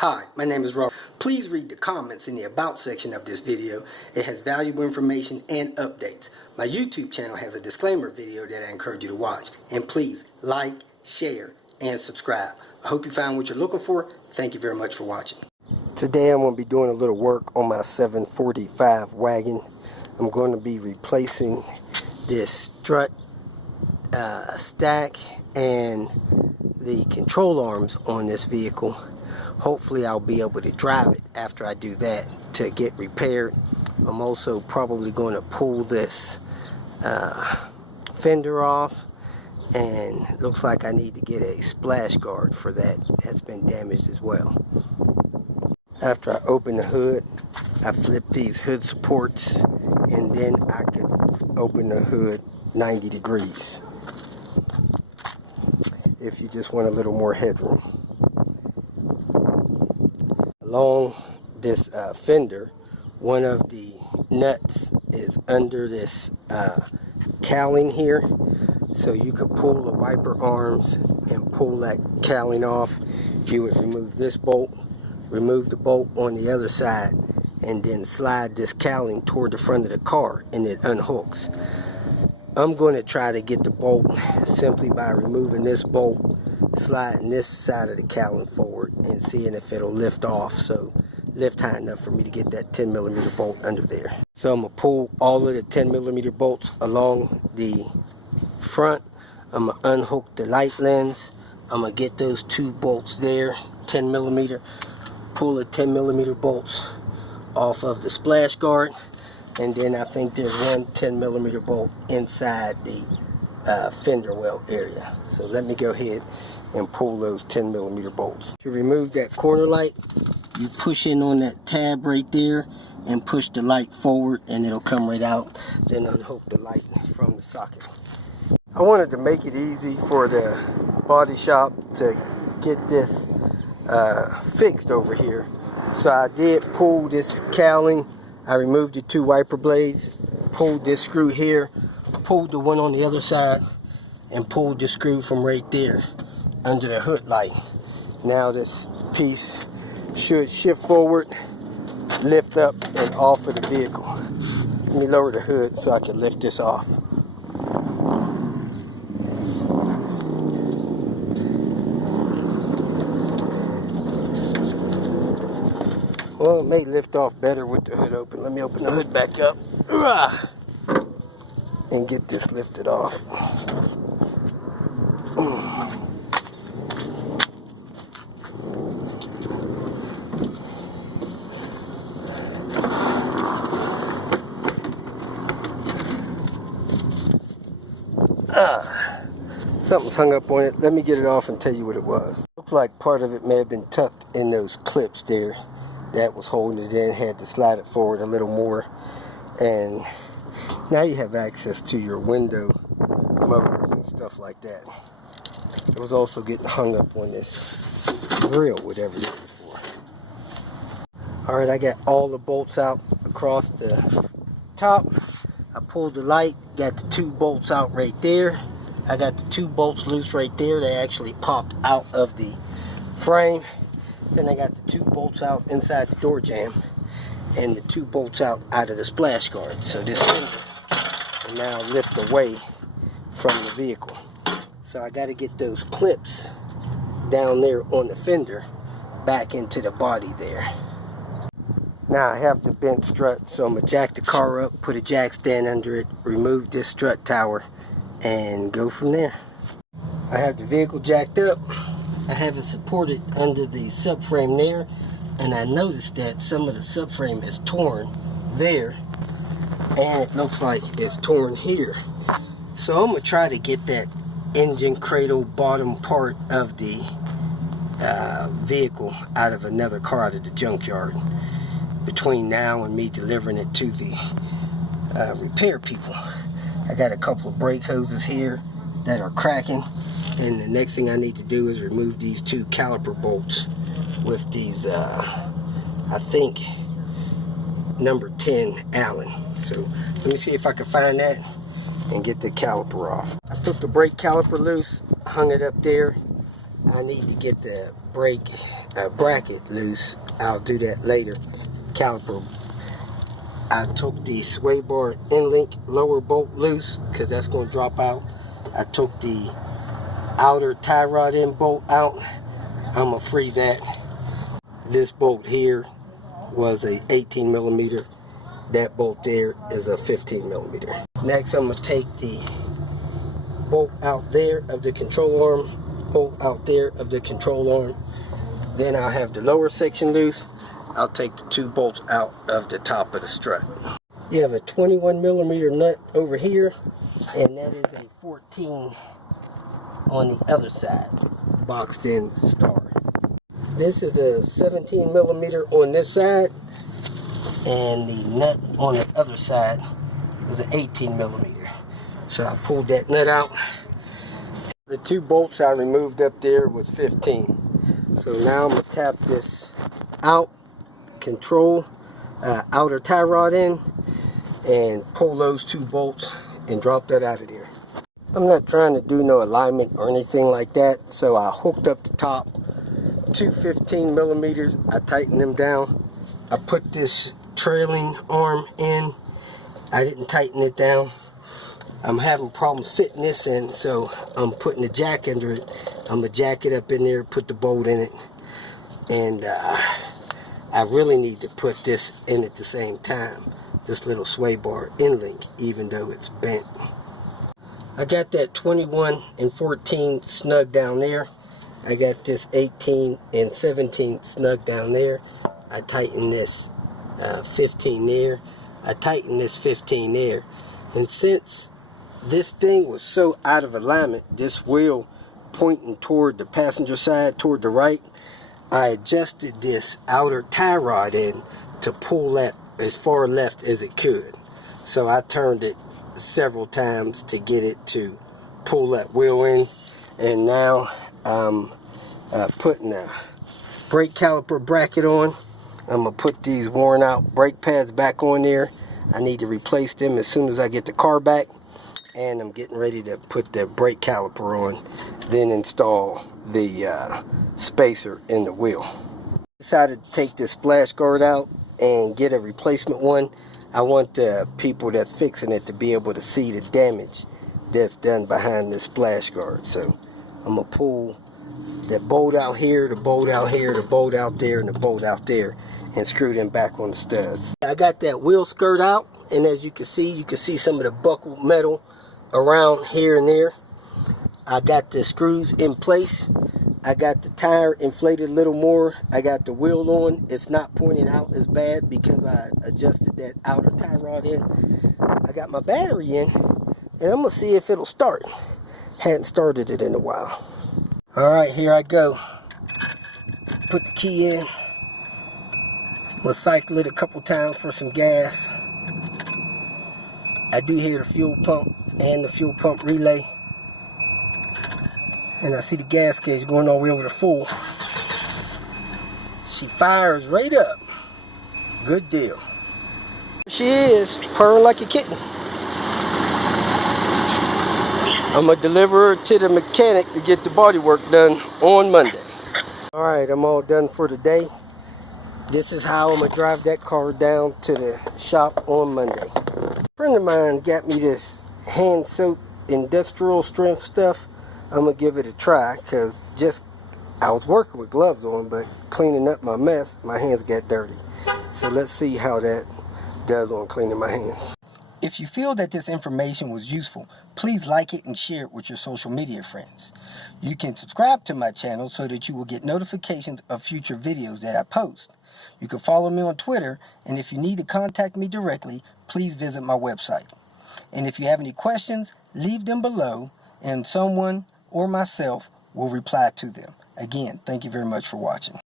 Hi, my name is Robert. Please read the comments in the About section of this video. It has valuable information and updates. My YouTube channel has a disclaimer video that I encourage you to watch. And please like, share, and subscribe. I hope you found what you're looking for. Thank you very much for watching. Today I'm going to be doing a little work on my 745 wagon. I'm going to be replacing this strut stack and the control arms on this vehicle. Hopefully I'll be able to drive it after I do that to get repaired. I'm also probably going to pull this fender off, and it looks like I need to get a splash guard for that. That's been damaged as well. After I open the hood, I flip these hood supports, and then I could open the hood 90 degrees if you just want a little more headroom. Along this fender, one of the nuts is under this cowling here, so you could pull the wiper arms and pull that cowling off. You would remove this bolt, remove the bolt on the other side, and then slide this cowling toward the front of the car, and it unhooks. I'm going to try to get the bolt simply by removing this bolt, sliding this side of the cowling forward, and seeing if it'll lift off, so lift high enough for me to get that 10mm bolt under there. So I'm going to pull all of the 10mm bolts along the front. I'm going to unhook the light lens. I'm going to get those two bolts there, 10mm, pull the 10mm bolts off of the splash guard, and then I think there's one 10mm bolt inside the fender well area. So let me go ahead and pull those 10mm bolts. To remove that corner light, you push in on that tab right there and push the light forward, and it'll come right out. Then unhook the light from the socket. I wanted to make it easy for the body shop to get this fixed over here. So I did pull this cowling. I removed the two wiper blades, pulled this screw here, pulled the one on the other side, and pulled the screw from right there under the hood light. Now this piece should shift forward, lift up, and off of the vehicle. Let me lower the hood so I can lift this off. Well, it may lift off better with the hood open. Let me open the hood back up and get this lifted off. Something's hung up on it. Let me get it off and tell you what it was. Looks like part of it may have been tucked in those clips there. That was holding it in. Had to slide it forward a little more, and now you have access to your window motors and stuff like that. It was also getting hung up on this grill, whatever this is for. Alright, I got all the bolts out across the top. I pulled the light, got the two bolts out right there. I got the two bolts loose right there. They actually popped out of the frame. Then I got the two bolts out inside the door jamb, and the two bolts out of the splash guard. So this fender will now lift away from the vehicle. So I got to get those clips down there on the fender back into the body there. Now I have the bent strut, so I'm going to jack the car up, put a jack stand under it, remove this strut tower, and go from there. I have the vehicle jacked up. I have it supported under the subframe there, and I noticed that some of the subframe is torn there, and it looks like it's torn here. So I'm going to try to get that engine cradle bottom part of the vehicle out of another car out of the junkyard between now and me delivering it to the repair people. I got a couple of brake hoses here that are cracking, and the next thing I need to do is remove these two caliper bolts with these I think number 10 Allen. So let me see if I can find that and get the caliper off. I took the brake caliper loose, hung it up there. I need to get the brake bracket loose. I'll do that later. Caliper. I took the sway bar in-link lower bolt loose because that's going to drop out. I took the outer tie rod in bolt out. I'm going to free that. This bolt here was a 18 millimeter. That bolt there is a 15 millimeter. Next, I'm going to take the bolt out there of the control arm, bolt out there of the control arm. Then I'll have the lower section loose. I'll take the 2 bolts out of the top of the strut. You have a 21 millimeter nut over here, and that is a 14 on the other side, boxed in star. This is a 17 millimeter on this side, and the nut on the other side is an 18 millimeter. So I pulled that nut out. The 2 bolts I removed up there was 15. So now I'm going to tap this out, control outer tie rod in, and pull those 2 bolts and drop that out of there. I'm not trying to do no alignment or anything like that, so I hooked up the top 2 15 millimeters. I tightened them down. I put this trailing arm in. I didn't tighten it down. I'm having problems fitting this in, so I'm putting the jack under it. I'm going to jack it up in there, put the bolt in it, and I really need to put this in at the same time, this little sway bar in-link, even though it's bent. I got that 21 and 14 snug down there. I got this 18 and 17 snug down there. I tightened this 15 there. I tightened this 15 there. And since this thing was so out of alignment, this wheel pointing toward the passenger side, toward the right, I adjusted this outer tie rod in to pull that as far left as it could. So I turned it several times to get it to pull that wheel in. And now I'm putting a brake caliper bracket on. I'm going to put these worn out brake pads back on there. I need to replace them as soon as I get the car back. And I'm getting ready to put the brake caliper on, then install the spacer in the wheel. Decided to take this splash guard out and get a replacement one. I want the people that's fixing it to be able to see the damage that's done behind the splash guard. So I'm going to pull the bolt out here, the bolt out here, the bolt out there, and the bolt out there, and screw them back on the studs. I got that wheel skirt out, and as you can see some of the buckled metal around here and there. I got the screws in place. I got the tire inflated a little more. I got the wheel on. It's not pointing out as bad because I adjusted that outer tie rod in. I got my battery in, and I'm going to see if it'll start. Hadn't started it in a while. Alright, here I go. Put the key in. I'm going to cycle it a couple times for some gas. I do hear the fuel pump and the fuel pump relay. And I see the gas gauge going all the way over to full. She fires right up. Good deal. There she is, purring like a kitten. I'm going to deliver her to the mechanic to get the body work done on Monday. Alright, I'm all done for today. This is how I'm going to drive that car down to the shop on Monday. A friend of mine got me this hand soap industrial strength stuff. I'm going to give it a try because I was working with gloves on, but cleaning up my mess, my hands got dirty. So let's see how that does on cleaning my hands. If you feel that this information was useful, please like it and share it with your social media friends. You can subscribe to my channel so that you will get notifications of future videos that I post. You can follow me on Twitter, and if you need to contact me directly, please visit my website. And if you have any questions, leave them below, and someone or myself will reply to them. Again, thank you very much for watching.